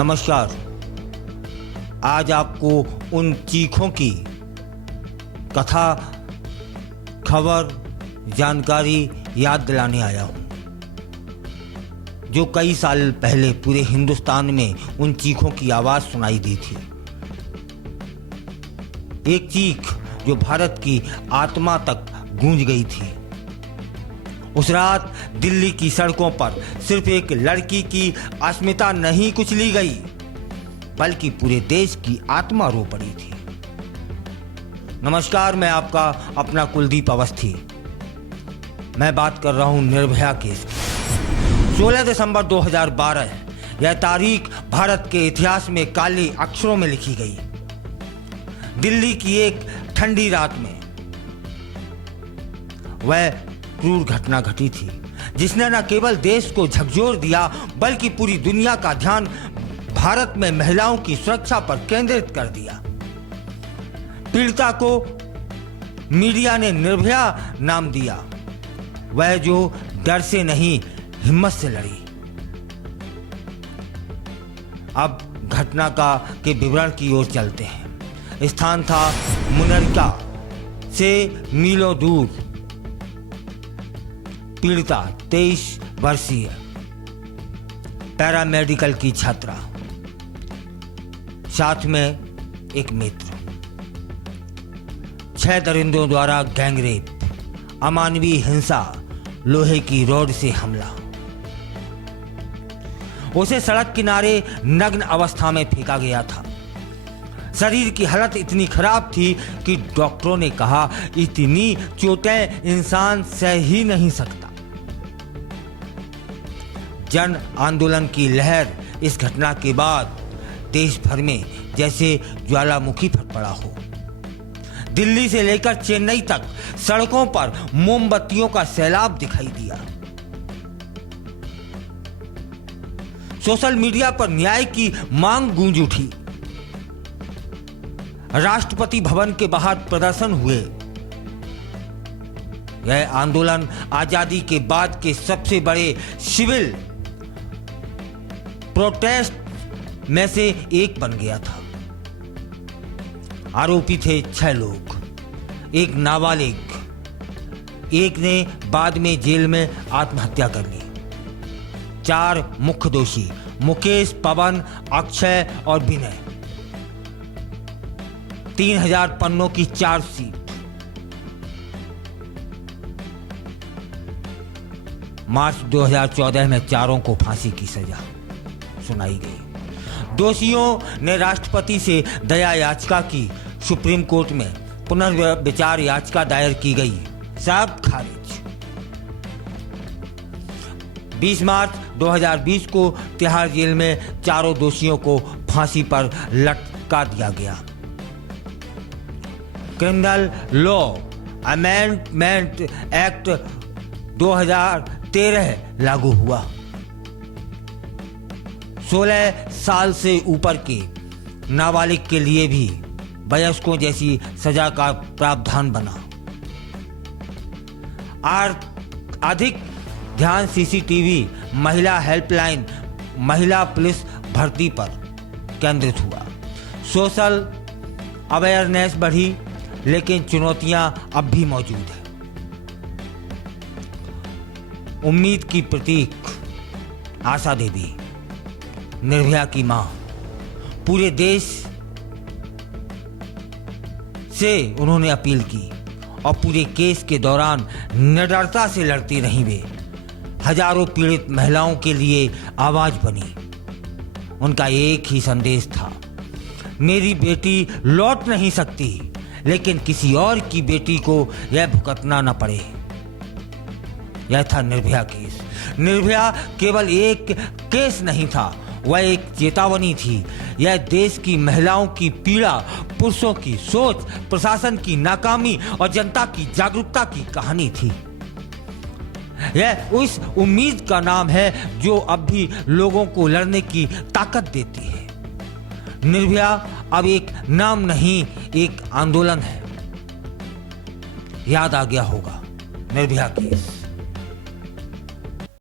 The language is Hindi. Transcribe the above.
नमस्कार। आज आपको उन चीखों की कथा, खबर, जानकारी याद दिलाने आया हूँ जो कई साल पहले पूरे हिंदुस्तान में उन चीखों की आवाज़ सुनाई दी थी। एक चीख जो भारत की आत्मा तक गूंज गई थी। उस रात दिल्ली की सड़कों पर सिर्फ एक लड़की की अस्मिता नहीं कुचली गई, बल्कि पूरे देश की आत्मा रो पड़ी थी। नमस्कार, मैं आपका अपना कुलदीप अवस्थी। मैं बात कर रहा हूं निर्भया केस की। 16 दिसंबर 2012 यह तारीख भारत के इतिहास में काले अक्षरों में लिखी गई। दिल्ली की एक ठंडी रात में वह क्रूर घटना घटी थी जिसने न केवल देश को झकझोर दिया बल्कि पूरी दुनिया का ध्यान भारत में महिलाओं की सुरक्षा पर केंद्रित कर दिया। पीड़िता को मीडिया ने निर्भया नाम दिया, वह जो डर से नहीं हिम्मत से लड़ी। अब घटना के विवरण की ओर चलते हैं। स्थान था मुनरिका से मीलों दूर। पीड़िता 23 वर्षीय पैरामेडिकल की छात्रा, साथ में एक मित्र। 6 दरिंदों द्वारा गैंगरेप, अमानवीय हिंसा, लोहे की रॉड से हमला। उसे सड़क किनारे नग्न अवस्था में फेंका गया था। शरीर की हालत इतनी खराब थी कि डॉक्टरों ने कहा इतनी चोटें इंसान सह ही नहीं सकता। जन आंदोलन की लहर इस घटना के बाद देश भर में जैसे ज्वालामुखी फट पड़ा हो। दिल्ली से लेकर चेन्नई तक सड़कों पर मोमबत्तियों का सैलाब दिखाई दिया। सोशल मीडिया पर न्याय की मांग गूंज उठी। राष्ट्रपति भवन के बाहर प्रदर्शन हुए। यह आंदोलन आजादी के बाद के सबसे बड़े सिविल प्रोटेस्ट में से एक बन गया था। आरोपी थे 6 लोग, एक नाबालिग, एक ने बाद में जेल में आत्महत्या कर ली। 4 मुख्य दोषी मुकेश, पवन, अक्षय और विनय। 3000 पन्नों की चार्जशीट। मार्च 2014 में चारों को फांसी की सजा सुनाई गई। दोषियों ने राष्ट्रपति से दया याचिका की। सुप्रीम कोर्ट में पुनर्विचार याचिका दायर की गई, सब खारिज। 20 मार्च 2020 को तिहाड़ जेल में चारों दोषियों को फांसी पर लटका दिया गया। क्रिमिनल लॉ अमेंडमेंट एक्ट 2013 लागू हुआ। 16 साल से ऊपर के नाबालिग के लिए भी वयस्कों जैसी सजा का प्रावधान बना। अधिक ध्यान सीसीटीवी, महिला हेल्पलाइन, महिला पुलिस भर्ती पर केंद्रित हुआ। सोशल अवेयरनेस बढ़ी, लेकिन चुनौतियां अब भी मौजूद हैं। उम्मीद की प्रतीक आशा देवी, निर्भया की मां, पूरे देश से उन्होंने अपील की और पूरे केस के दौरान निडरता से लड़ती रहीं। वे हजारों पीड़ित महिलाओं के लिए आवाज बनी। उनका एक ही संदेश था, मेरी बेटी लौट नहीं सकती, लेकिन किसी और की बेटी को यह भुगतना न पड़े। यह था निर्भया केस। निर्भया केवल एक केस नहीं था, वह एक चेतावनी थी। यह देश की महिलाओं की पीड़ा, पुरुषों की सोच, प्रशासन की नाकामी और जनता की जागरूकता की कहानी थी। यह उस उम्मीद का नाम है जो अब भी लोगों को लड़ने की ताकत देती है। निर्भया अब एक नाम नहीं, एक आंदोलन है। याद आ गया होगा निर्भया केस।